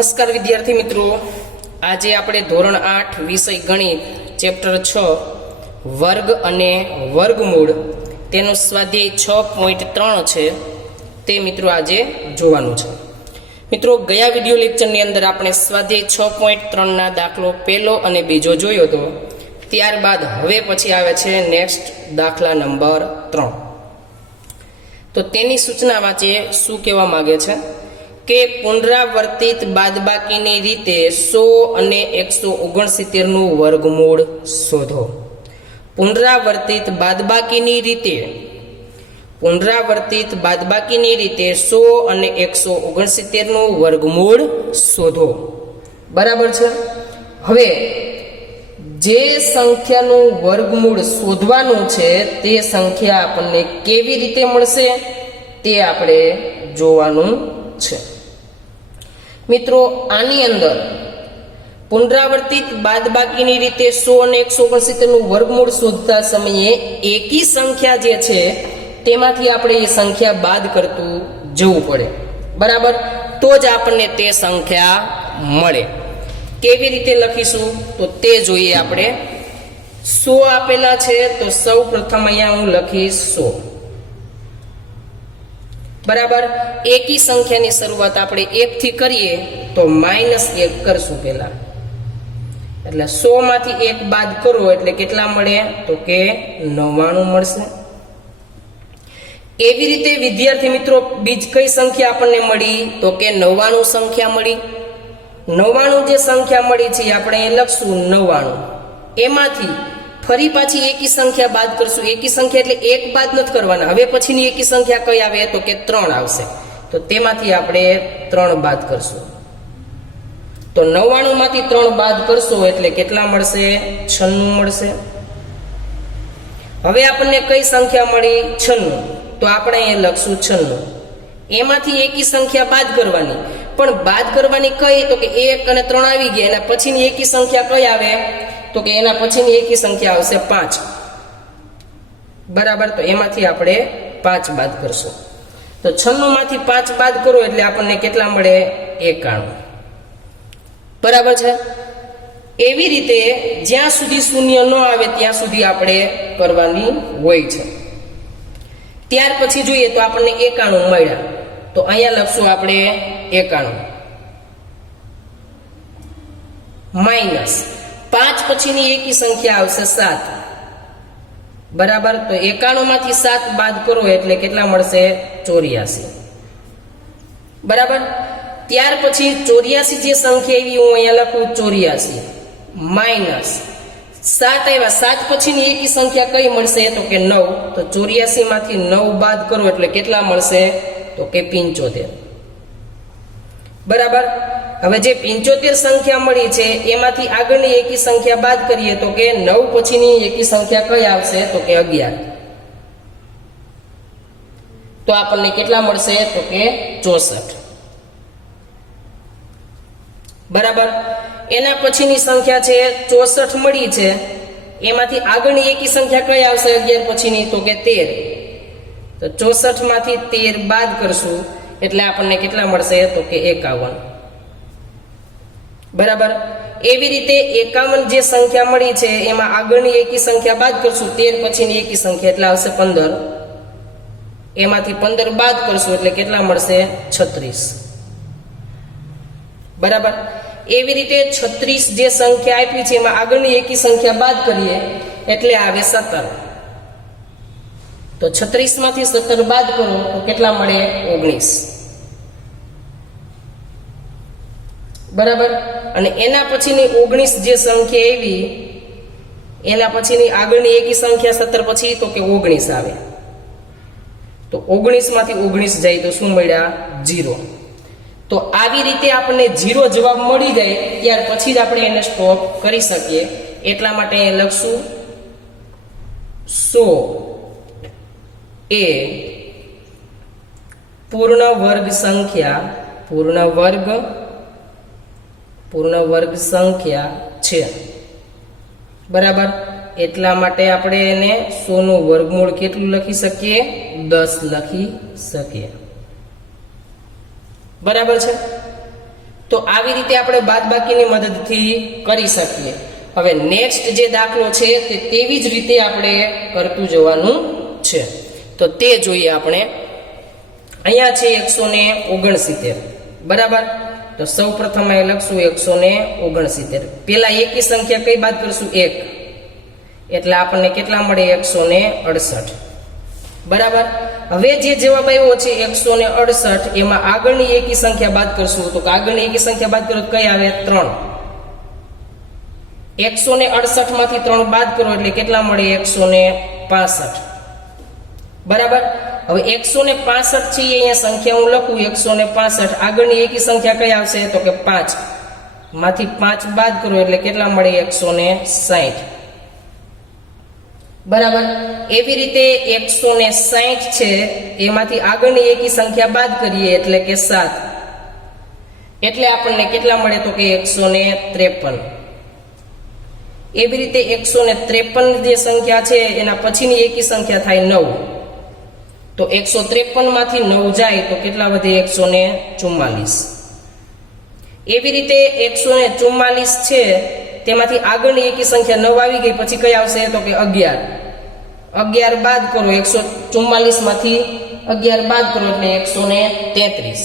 નમસ્કાર વિદ્યાર્થી મિત્રો, આજે આપણે ધોરણ 8 વિષય ગણિત ચેપ્ટર 6 વર્ગ અને વર્ગમૂળ તેનો સ્વાધ્યાય 6.3 છે તે મિત્રો આજે જોવાનું છે। મિત્રો, ગયા વિડિયો લેક્ચરની અંદર આપણે સ્વાધ્યાય 6.3 ના દાખલો પહેલો અને બીજો જોયો હતો। ત્યારબાદ હવે પછી આવે છે નેક્સ્ટ દાખલા નંબર 3। તો તેની સૂચના વાંચીએ શું કહેવા માંગે છે કે પુનરાવર્તિત બાદબાકીની રીતે 100 અને 169 નું વર્ગમૂળ શોધો। પુનરાવર્તિત બાદબાકીની રીતે 100 અને 169 નું વર્ગમૂળ શોધો। બરાબર છે। હવે જે સંખ્યાનું વર્ગમૂળ શોધવાનું છે તે સંખ્યા આપણને કેવી રીતે મળશે તે આપણે જોવાનું છે। મિત્રો, આની અંદર પુનરાવર્તિત બાદબાકીની રીતે 100 અને 169 નું વર્ગમૂળ શોધતા સમયે એકી સંખ્યા જે છે તેમાંથી આપણે એ સંખ્યા બાદ કરતું જવું પડે। બરાબર, તો જ આપણને તે સંખ્યા મળે। કેવી રીતે લખીશું તો તે જોઈએ આપણે। 100 આપેલા છે તો સૌ પ્રથમ અહીંયા હું લખીશ 100। બરાબર, એકી સંખ્યાની શરૂઆત આપણે 1 થી કરીએ તો -1 કરશું પહેલા, એટલે 100 માંથી 1 બાદ કરો એટલે કેટલા મળે તો કે 99 મળશે। એવી રીતે વિદ્યાર્થી મિત્રો બીજ કઈ સંખ્યા આપણને મળી તો કે 99 સંખ્યા મળી। 99 જે સંખ્યા મળી છે આપણે અહીં લખશું 99। એમાંથી ફરી પાછી એકી સંખ્યા બાદ કરશું। એકી સંખ્યા એટલે 1 બાદ નથી કરવાના, હવે પછીની એકી સંખ્યા કઈ આવે તો કે 3 આવશે, તો તેમાંથી આપણે 3 બાદ કરશું। તો 99 માંથી 3 બાદ કરશો એટલે કેટલા મળશે 96 મળશે। હવે આપણને કઈ સંખ્યા મળી 96, તો આપણે અહીં લખશું 96। એમાંથી એકી સંખ્યા બાદ કરવાની, પણ બાદ કરવાની કઈ તો કે 1 અને 3 આવી ગયા, એના પછીની એકી સંખ્યા કઈ આવે તો કે એના પછીની એકી સંખ્યા આવશે 5। બરાબર, તો એમાંથી આપણે 5 બાદ કરશું। તો 96 માંથી 5 બાદ કરો એટલે આપણને કેટલા મળે 91। બરાબર છે। એવી રીતે જ્યાં સુધી શૂન્ય ન આવે ત્યાં સુધી આપણે કરવાની હોય છે। ત્યાર પછી જોઈએ તો આપણને 91 મળ્યા, તો અહીંયા લખશું આપણે 91 માઇનસ 5 પછીની એકી સંખ્યા આવશે 7। બરાબર, તો 91 માંથી 7 બાદ કરો એટલે કેટલા મળશે 84। બરાબર, ત્યાર પછી 84 જે સંખ્યા એવી હું અહીંયા લખું 84 માઇનસ 7 આવ્યા, 7 પછીની એકી સંખ્યા કઈ મળશે તો કે 9, તો 84 માંથી 9 બાદ કરો એટલે કેટલા મળશે તો કે 75। બરાબર, હવે જે 75 સંખ્યા મળી છે એમાંથી આગળની એકી સંખ્યા બાદ કરીએ તો કે 9 પછીની એકી સંખ્યા કઈ આવશે તો કે 11, તો આપણને કેટલા મળશે તો કે 64। બરાબર, એના પછીની સંખ્યા છે 64 મળી છે, એમાંથી આગળની એકી સંખ્યા કઈ આવશે 11 પછીની તો કે 13, તો 64 માંથી 13 બાદ કરશું એટલે આપણને કેટલા મળશે તો કે 51। બરાબર, એવી રીતે 51 જે સંખ્યા મળી છે એમાં આગળની એકી સંખ્યા બાદ કરશું, 13 પછીની એકી સંખ્યા એટલે આવશે 15, એમાંથી 15 બાદ કરશું એટલે કેટલા મળશે 36। બરાબર, એવી રીતે 36 જે સંખ્યા આપી છે એમાં આગળની એકી સંખ્યા બાદ કરીએ એટલે આવે 17, તો 36 માંથી 17 બાદ કરો તો કેટલા મળે 19। બરાબર, અને એના પછીની 19 જે સંખ્યા એવી એના પછીની આગળની એકી સંખ્યા 17 પછી તો કે 19 આવે, તો 19 માંથી 19 જાય તો શું મળ્યા 0। તો આવી રીતે આપણને 0 જવાબ મળી જાય ત્યાર પછી જ આપણે એને સ્ટોપ કરી શકીએ, એટલા માટે અહીં લખશું 100 એ પૂર્ણ વર્ગ સંખ્યા છે। બરાબર, એટલા માટે આપણે એને 100 નું વર્ગમૂળ કેટલું લખી શકીએ 10 લખી શકીએ। બરાબર છે। તો આવી રીતે આપણે બાદબાકીની મદદથી કરી શકીએ. હવે નેક્સ્ટ જે દાખલો છે તે તેવી જ રીતે આપણે કરતું જવાનું છે. તો તે જોઈએ આપણે. અહીંયા છે 169, બરાબર. તો સૌ પ્રથમ અહીં લખશું 169. પેલા એકી સંખ્યા કઈ બાદ કરશું? 1. એટલે આપણને કેટલા મળે? 168, બરાબર. હવે જે જવાબ આવ્યો છે 168, એમાં આગળની એકી સંખ્યા બાદ કરશું. તો આગળની એકી સંખ્યા બાદ કરો તો કઈ આવે? 3. 168 માંથી 3 બાદ કરો એટલે કેટલા મળે? 165, બરાબર. હવે 165 છે અહીંયા સંખ્યા હું લખું 165. આગળની એકી સંખ્યા કઈ આવશે? તો કે 5. માંથી 5 બાદ કરો એટલે કેટલા મળે? 160, બરાબર. એવી રીતે 160 છે એમાંથી આગળની એકી સંખ્યા બાદ કરીએ એટલે કે 7. એટલે આપણને કેટલા મળે? તો કે 153. એવી રીતે 153 જે સંખ્યા છે એના પછીની એકી સંખ્યા થાય 9. તો 153 માંથી 9 જાય તો કેટલા વધે? 144. એવી રીતે 144 છે તેમાંથી આગળની એકી સંખ્યા 9 આવી ગઈ, પછી કઈ આવશે? તો કે 11. 11 બાદ કરો, 144 માંથી 11 બાદ કરો એટલે 133,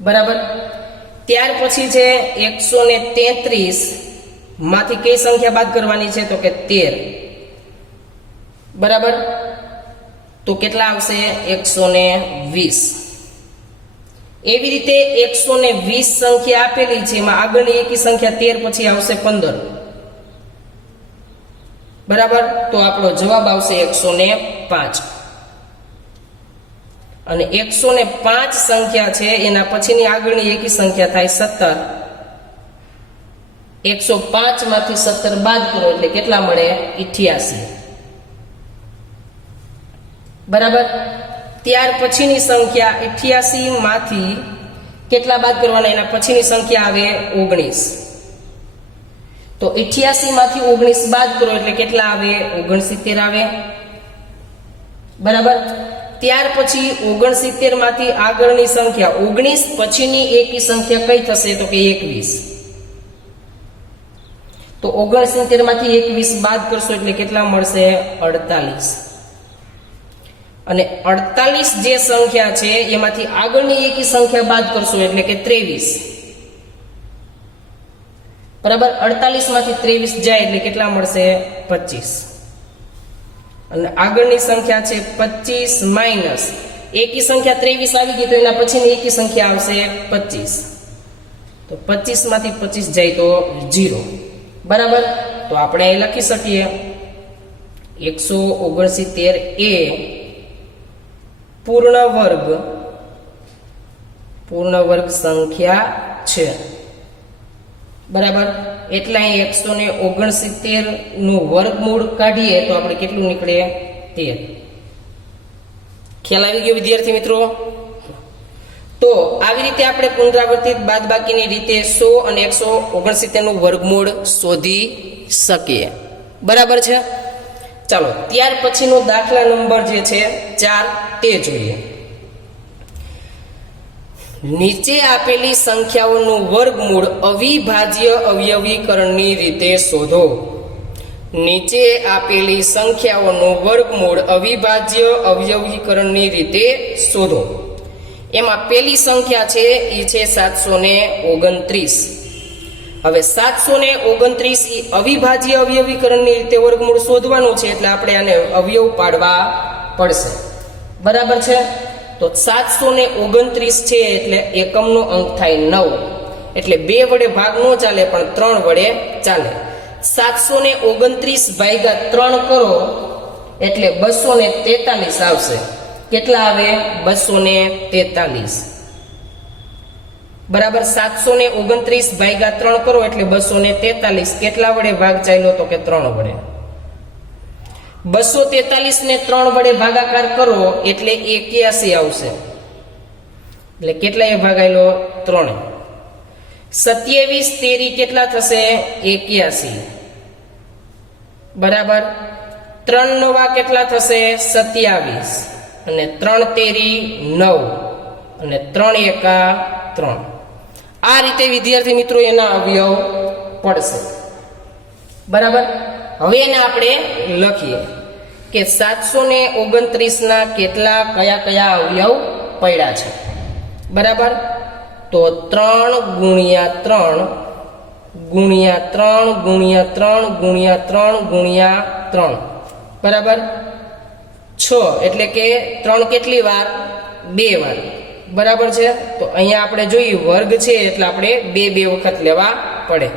બરાબર. ત્યાર પછી છે 133 માંથી કઈ સંખ્યા બાદ કરવાની છે? તો કે 13, બરાબર. તો કેટલા આવશે? 120. એવી રીતે 120 સંખ્યા આપેલી છે એમાં આગળની એકી સંખ્યા 13 પછી આવશે 15, બરાબર. તો આપણો જવાબ આવશે 105. અને 105 સંખ્યા છે એના પછીની આગળની એકી સંખ્યા થાય 17. 105 માંથી 17 બાદ કરો એટલે કેટલા મળે? 88, બરાબર. ત્યાર પછીની સંખ્યા 88 માંથી કેટલા બાદ કરવાના? એના પછીની સંખ્યા આવે 19. તો 88 માંથી 19 બાદ કરો એટલે કેટલા આવે? 69 આવે, બરાબર. ત્યાર પછી 69 માંથી આગળની સંખ્યા 19 પછીની એકી સંખ્યા કઈ થશે? તો કે 21. તો 69 માંથી 21 બાદ કરશો એટલે કેટલા મળશે? 48. અને 48 જે સંખ્યા છે એમાંથી આગળની એકી સંખ્યા બાદ કરશો એટલે કે 23, બરાબર. 48 માંથી 23 જાય એટલે કેટલા મળશે? 25. અને આગળની સંખ્યા છે 25 માઇનસ એકી સંખ્યા 23 આવી ગઈ તો એના પછીની એકી સંખ્યા આવશે 25. તો 25 માંથી 25 જાય તો 0, બરાબર. તો આપણે અહીં લખી શકીએ 169 એ પૂર્ણ વર્ગ સંખ્યા છે, બરાબર. એટલે અહીં 169 નું વર્ગમૂળ કાઢીએ તો આપણે કેટલું નીકળે? 13. ખ્યાલ આવી ગયો વિદ્યાર્થી મિત્રો? તો આવી રીતે આપણે પુનરાવર્તિત બાદબાકીની રીતે 100 અને 169 નું વર્ગમૂળ શોધી શકીએ, બરાબર છે. ચાલો ત્યાર પછીનો દાખલા નંબર જે છે 4 તે જોઈએ. નીચે આપેલી સંખ્યાઓનું વર્ગમૂળ અવિભાજ્ય અવયવીકરણની રીતે શોધો. નીચે આપેલી સંખ્યાઓનું વર્ગમૂળ અવિભાજ્ય અવયવીકરણની રીતે શોધો. એમાં પહેલી સંખ્યા છે એ છે 729. હવે 729 એ અવિભાજ્ય અવયવીકરણની રીતે વર્ગમૂળ શોધવાનું છે એટલે આપણે આને અવયવ પાડવા પડશે, બરાબર છે. તો 729 છે એટલે એકમનો અંક થાય 9, એટલે 2 વડે ભાગ ન ચાલે પણ 3 વડે ચાલે. 729 ભાગ્યા 3 કરો એટલે 243 આવશે. કેટલા આવે? 243, બરાબર. 729 ભાગ્યા 3 કરો એટલે 243. કેટલા વડે ભાગ ચાલ્યો? તો કે 3 વડે. 243 ને 3 વડે ભાગાકાર કરો એટલે 81 આવશે. એટલે કેટલા ભાગ આવેલો? 3. 27 તેરી કેટલા થશે? 81, બરાબર. 3 નવા કેટલા થશે? 27 અને 3 તેરી 9, અને 3 એકા 3. આ રીતે વિદ્યાર્થી મિત્રો એના અવયવ પડશે. બરાબર. હવે એને આપણે લખીએ કે 729 ના કેટલા કયા અવયવ પડ્યા છે. બરાબર. તો 3 ગુણ્યા 3 ગુણ્યા 3 ગુણ્યા 3 ગુણ્યા 3 ગુણ્યા 3. બરાબર. 6 એટલે કે 3 કેટલી વાર? 2 વાર. બરાબર છે. તો અહીંયા આપણે જોઈએ વર્ગ છે એટલે આપણે 2 વખત લેવા પડે.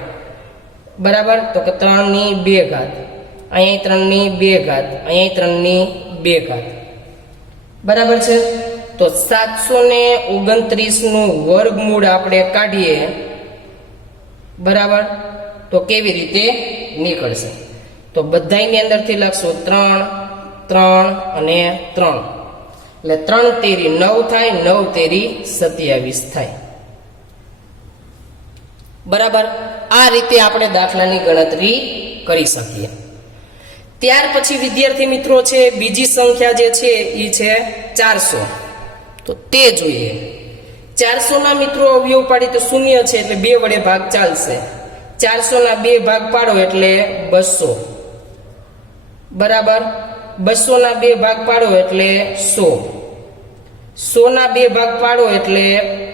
બરાબર. તો કે 3 ની 2 ઘાત, અહીંયા 3 ની 2 ઘાત, અહીંયા 3 ની 2 ઘાત. બરાબર છે. તો 729 નું વર્ગમૂળ આપણે કાઢીએ. બરાબર. તો કેવી રીતે નીકળશે? તો બધાયની અંદરથી લખશું 3 3 અને 3. એટલે 3 તેરી 9 થાય, 9 તેરી 27 થાય. બરાબર. આ રીતે આપણે દાખલાની ગણતરી કરી શકીએ. ત્યાર પછી વિદ્યાર્થી મિત્રો છે બીજી સંખ્યા જે છે એ છે 400. તો તે જોઈએ. 400 ના મિત્રો અવયવ પાડી તો શૂન્ય છે એટલે 2 વડે ભાગ ચાલશે. 400 ના 2 ભાગ પાડો એટલે 200. બરાબર. 200 ના 2 ભાગ પાડો એટલે 100. 100 ના 2 ભાગ પાડો એટલે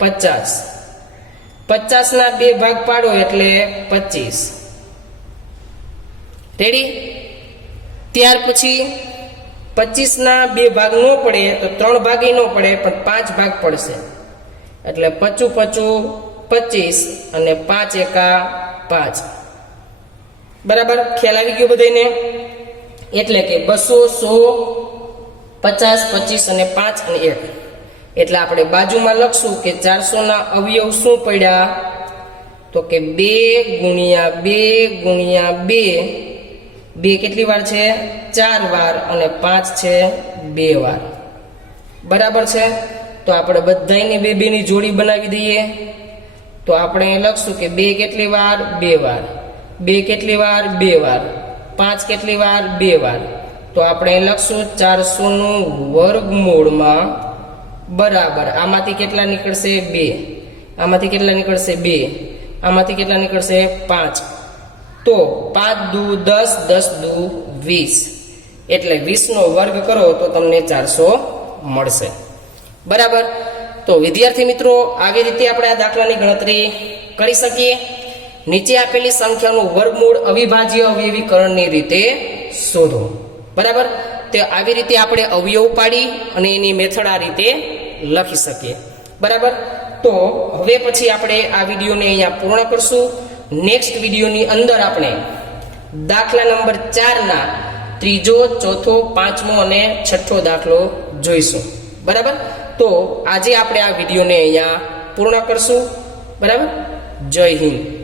50. 50 ના 2 ભાગ પાડો એટલે 25. રેડી. ત્યાર પછી 25 ના 2 ભાગ ન પડે તો 3 ભાગ ન પડે પણ 5 ભાગ પડશે. એટલે 55 25 અને 5 એકા 5. બરાબર. ખ્યાલ આવી ગયો બધાને? એટલે કે 200 100 50 25 અને 5 અને 1. એટલે આપણે બાજુમાં લખશું કે 400 ના અવયવ શું પડ્યા? તો કે 2 ગુણ્યા 2 ગુણ્યા 2. 2 કેટલી વાર છે? 4 વાર અને 5 છે 2 વાર. બરાબર છે. તો આપણે બધાયની 2 ની જોડી બનાવી દઈએ. તો આપણે લખશું કે 2 કેટલી વાર? 2 વાર. 2 કેટલી વાર? 2 વાર. 5 કેટલી વાર? 2 વાર. તો આપણે લખશું 400 નું વર્ગમૂળમાં બરાબર આમાંથી કેટલા નીકળશે? 2. આમાંથી કેટલા નીકળશે? 2. આમાંથી કેટલા નીકળશે? 5. તો 5 દુ 10, 10 દુ 20. એટલે 20 નો વર્ગ કરો તો તમને 400 મળશે. બરાબર. તો વિદ્યાર્થી મિત્રો આવી રીતે આપણે આ દાખલાની ગણતરી કરી શકીએ. નીચે આપેલી સંખ્યાનું વર્ગમૂળ અવિભાજ્ય અવયવીકરણની રીતે શોધો. બરાબર. તો આવી રીતે આપણે અવયવ પાડી અને એની મેથડ આ રીતે લખી શકીએ. બરાબર. તો હવે પછી આપણે આ વિડીયોને અહીંયા પૂર્ણ કરશું. નેક્સ્ટ વિડીયોની અંદર આપણે દાખલા નંબર 4 ના ત્રીજો, ચોથો, પાંચમો અને છઠ્ઠો દાખલો જોઈશું. બરાબર. તો આજે આપણે આ વિડીયોને અહીંયા પૂર્ણ કરશું. બરાબર. જય હિન્દ.